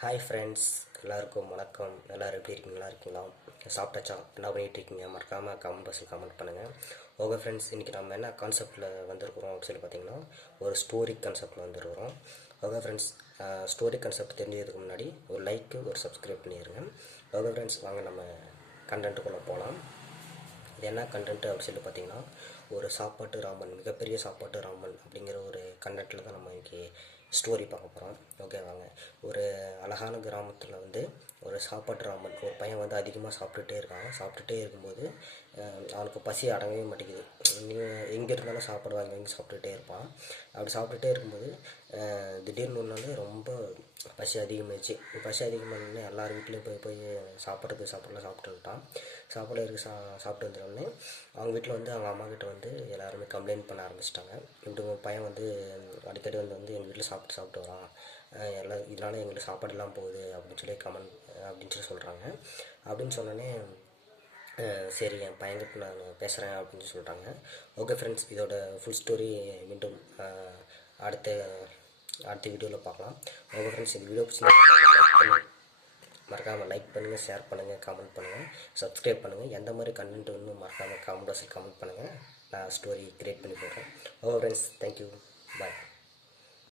Hi friends எல்லாருக்கும் வணக்கம். எல்லோரும் எப்படி இருக்கீங்க? நல்லா இருக்கீங்களா? சாப்பிட்டாச்சா? என்ன பண்ணிகிட்டு இருக்கீங்க? மறக்காமல் கமெண்ட் பாக்ஸில் கமெண்ட் பண்ணுங்கள் ஓகே ஃப்ரெண்ட்ஸ் இன்றைக்கி நம்ம என்ன கான்செப்ட்டில் வந்திருக்கிறோம் அப்படின்னு சொல்லி பார்த்தீங்கன்னா ஒரு ஸ்டோரி கான்செப்டில் வந்துருக்கிறோம். ஓகே ஃப்ரெண்ட்ஸ் ஸ்டோரி கான்செப்ட் தெரிஞ்சதுக்கு முன்னாடி ஒரு லைக்கு ஒரு சப்ஸ்கிரைப் பண்ணிடுங்க ஓகே ஃப்ரெண்ட்ஸ் வாங்க நம்ம கண்டென்ட்டுக்குள்ளே போகலாம் இது என்ன கண்டென்ட் அப்படின்னு சொல்லி பார்த்தீங்கன்னா ஒரு சாப்பாட்டு ராமன் மிகப்பெரிய சாப்பாட்டு ராமன் கண்டென்ட்டில் தான் நம்ம இன்றைக்கி ஸ்டோரி பார்க்க போகிறோம் ஓகே வாங்க. ஒரு அழகான கிராமத்தில் வந்து ஒரு சாப்பாட்டு ராமன் ஒரு பையன் வந்து அதிகமாக சாப்பிட்டுட்டே இருக்கான். சாப்பிட்டுட்டே இருக்கும்போது அவனுக்கு பசி அடங்கவே மாட்டேங்குது. எங்கே இருந்தாலும் சாப்பாடு வாங்கி சாப்பிட்டுட்டே இருப்பான். அப்படி சாப்பிட்டுட்டே இருக்கும்போது திடீர்னு ஒரு நாள் ரொம்ப பசி அதிகமாகிடுச்சு பசி அதிகமானோடனே எல்லார் வீட்லேயும் போய் போய் சாப்பிட்றதுக்கு சாப்பிட்லாம் சாப்பிட்டுட்டான் சாப்பிட இருக்க இருக்கு சா சாப்பிட்டு வந்துடனே அவங்க வீட்டில் வந்து அவங்க அம்மா கிட்ட வந்து எல்லாருமே கம்ப்ளைண்ட் பண்ண ஆரம்பிச்சிட்டாங்க. இப்படி உங்கள் பையன் வந்து அடிக்கடி வந்து வந்து எங்கள் வீட்டில் சாப்பிட்டு சாப்பிட்டு வரான். எல்லாம் இதனால் எங்களுக்கு சாப்பாடுலாம் போகுது அப்படின்னு சொல்லி கமெண்ட் அப்படின்னு சொல்லி சொல்கிறாங்க அப்படின்னு சொன்னோடனே சரி என் பையன்கிட்ட நான் பேசுகிறேன் அப்படின்னு சொல்கிறாங்க சொல்லிட்டாங்க. ஓகே ஃப்ரெண்ட்ஸ் இதோட ஃபுல் ஸ்டோரி மீண்டும் அடுத்த அடுத்த வீடியோவில் பார்க்கலாம். ஓகே ஃப்ரெண்ட்ஸ் இந்த வீடியோ பிடிச்சி மறக்காமல் லைக் பண்ணுங்கள் ஷேர் பண்ணுங்கள் கமெண்ட் பண்ணுங்கள் சப்ஸ்கிரைப் பண்ணுங்கள் எந்த மாதிரி கண்டென்ட் இன்னும் மறக்காமல் கமெண்ட் பாக்ஸில் கமெண்ட் பண்ணுங்கள் நான் ஸ்டோரி க்ரியேட் பண்ணி போடுறேன். Okay friends thank you bye